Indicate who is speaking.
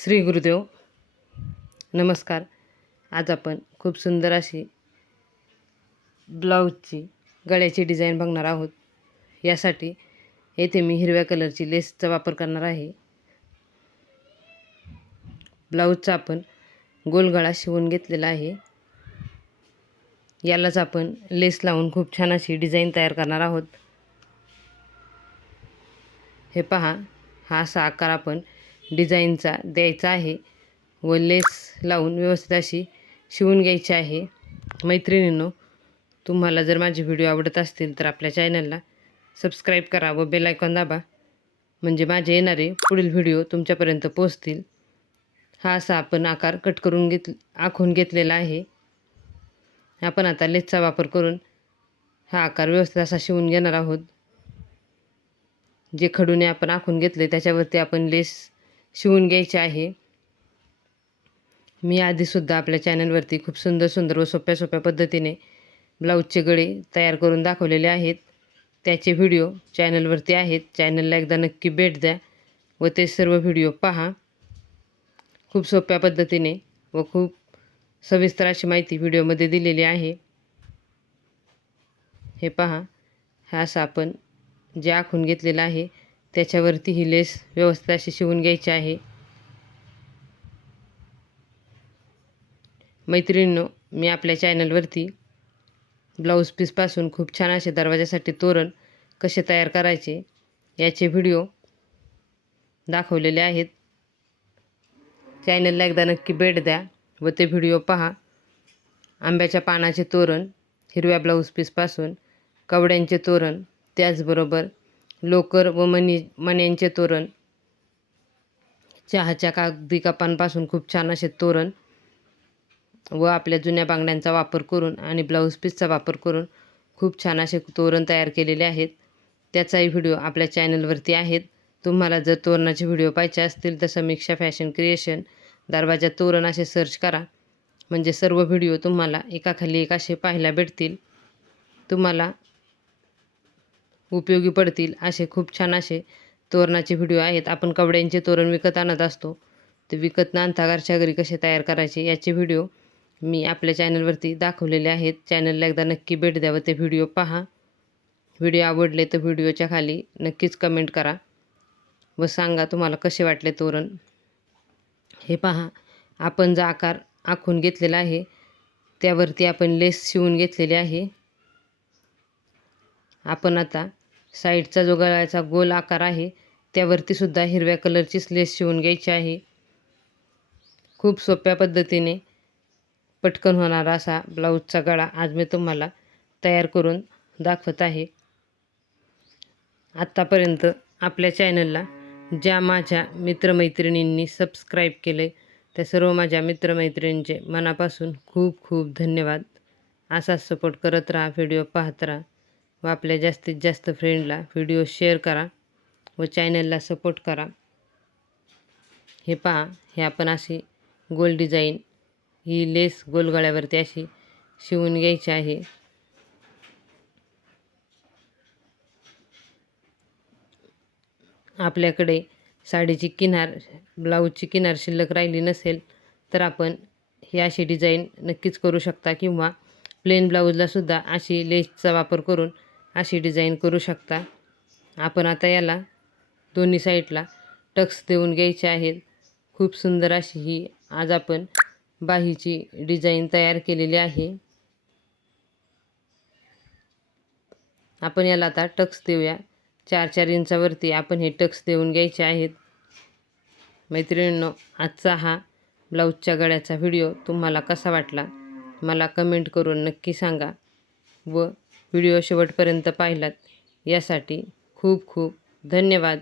Speaker 1: श्री गुरुदेव. नमस्कार. आज आपण खूप सुंदर अशी ब्लाऊजची गळ्याची डिझाईन बघणार आहोत. यासाठी येथे मी हिरव्या कलरची लेसचा वापर करणार आहे. ब्लाऊजचा आपण गोलगळा शिवून घेतलेला आहे. यालाच आपण लेस लावून खूप छान अशी डिझाईन तयार करणार आहोत. हे पहा हा असा आकार आपण डिझाईनचा द्यायचा आहे. व लेस लावून व्यवस्थित अशी शिवून घ्यायची आहे. मैत्रिणींनो तुम्हाला जर माझे व्हिडिओ आवडत असतील तर आपल्या चॅनलला सबस्क्राईब करा व बेलायकॉन दाबा. म्हणजे माझे येणारे पुढील व्हिडिओ तुमच्यापर्यंत पोहोचतील. हा असा आपण आकार कट करून घेत आखून घेतलेला आहे. आपण आता लेसचा वापर करून हा आकार व्यवस्थित असा शिवून घेणार आहोत. जे खडूने आपण आखून घेतले त्याच्यावरती आपण लेस शिवून घ्यायचे आहे. मी आधीसुद्धा आपल्या चॅनलवरती खूप सुंदर सुंदर व सोप्या सोप्या पद्धतीने ब्लाऊजचे गळे तयार करून दाखवलेले आहेत. त्याचे व्हिडिओ चॅनलवरती आहेत. चॅनलला एकदा नक्की भेट द्या व ते सर्व व्हिडिओ पहा. खूप सोप्या पद्धतीने व खूप सविस्तर अशी माहिती व्हिडिओमध्ये दिलेली आहे. हे पहा. हा असं आपण जे आखून घेतलेलं आहे. त्याच्यावरती ही लेस व्यवस्थित अशी शिवून घ्यायची आहे. मैत्रिणींनो मी आपल्या चॅनलवरती ब्लाऊज पीसपासून खूप छान असे दरवाजासाठी तोरण कसे तयार करायचे याचे व्हिडिओ दाखवलेले आहेत. चॅनलला एकदा नक्की भेट द्या व ते व्हिडिओ पहा. आंब्याच्या पानाचे तोरण हिरव्या ब्लाऊज पीसपासून कवड्यांचे तोरण त्याचबरोबर लोकर व मणी मण्यांचे तोरण. चहाच्या कागदी कपांपासून खूप छान असे तोरण व आपल्या जुन्या बांगड्यांचा वापर करून आणि ब्लाऊज पीसचा वापर करून खूप छान असे तोरण तयार केलेले आहेत. त्याचाही व्हिडिओ आपल्या चॅनलवरती आहेत. तुम्हाला जर तोरणाचे व्हिडिओ पाहिजे असतील तर समीक्षा फॅशन क्रिएशन दरवाजा तोरण असे सर्च करा. म्हणजे सर्व व्हिडिओ तुम्हाला एकाखाली एक असे पाहायला भेटतील. तुम्हाला उपयोगी पडतील असे खूप छान असे तोरणाचे व्हिडिओ आहेत. आपण कवड्यांचे तोरण विकत आणत असतो. ते विकत न आणता घरच्या घरी कसे तयार करायचे याचे व्हिडिओ मी आपल्या चॅनलवरती दाखवलेले आहेत. चॅनलला एकदा नक्की भेट द्यावं ते व्हिडिओ पहा. व्हिडिओ आवडले तर व्हिडिओच्या खाली नक्कीच कमेंट करा. व सांगा तुम्हाला कसे वाटले तोरण. हे पहा. आपण जो आकार आखून घेतलेला आहे त्यावरती आपण लेस शिवून घेतलेली आहे. आपण आता साईडचा जो गळ्याचा गोल आकार आहे त्यावरती सुद्धा हिरव्या कलरची स्लेस शिवून घ्यायची आहे. खूप सोप्या पद्धतीने पटकन होणारा असा ब्लाऊजचा गळा आज मी तुम्हाला तयार करून दाखवत आहे. आत्तापर्यंत आपल्या चॅनलला ज्या माझ्या मित्रमैत्रिणींनी सबस्क्राईब केले त्या सर्व माझ्या मित्रमैत्रिणींचे मनापासून खूप खूप धन्यवाद. असाच सपोर्ट करत राहा व्हिडिओ पाहत राहा. व आपल्या जास्तीत जास्त फ्रेंडला व्हिडिओ शेअर करा व चॅनलला सपोर्ट करा. हे पहा हे आपण अशी गोल डिझाईन ही लेस गोलगळ्यावरती अशी शिवून घ्यायची आहे. आपल्याकडे साडीची किनार ब्लाऊजची किनार शिल्लक राहिली नसेल तर आपण ही अशी डिझाईन नक्कीच करू शकता किंवा प्लेन ब्लाऊजलासुद्धा अशी लेसचा वापर करून अशी डिझाईन करू शकता. आपण आता याला दोन्ही साईडला टक्स देऊन घ्यायचे आहेत. खूप सुंदर अशी ही आज आपण बाहीची डिझाईन तयार केलेली आहे. आपण याला आता टक्स देऊया. चार चार इंचावरती आपण हे टक्स देऊन घ्यायचे आहेत. मैत्रिणींनो आजचा हा ब्लाऊजच्या गळ्याचा व्हिडिओ तुम्हाला कसा वाटला? मला कमेंट करून नक्की सांगा व व्हिडिओ शेवटपर्यंत पाहिलात. यासाठी खूप खूप धन्यवाद.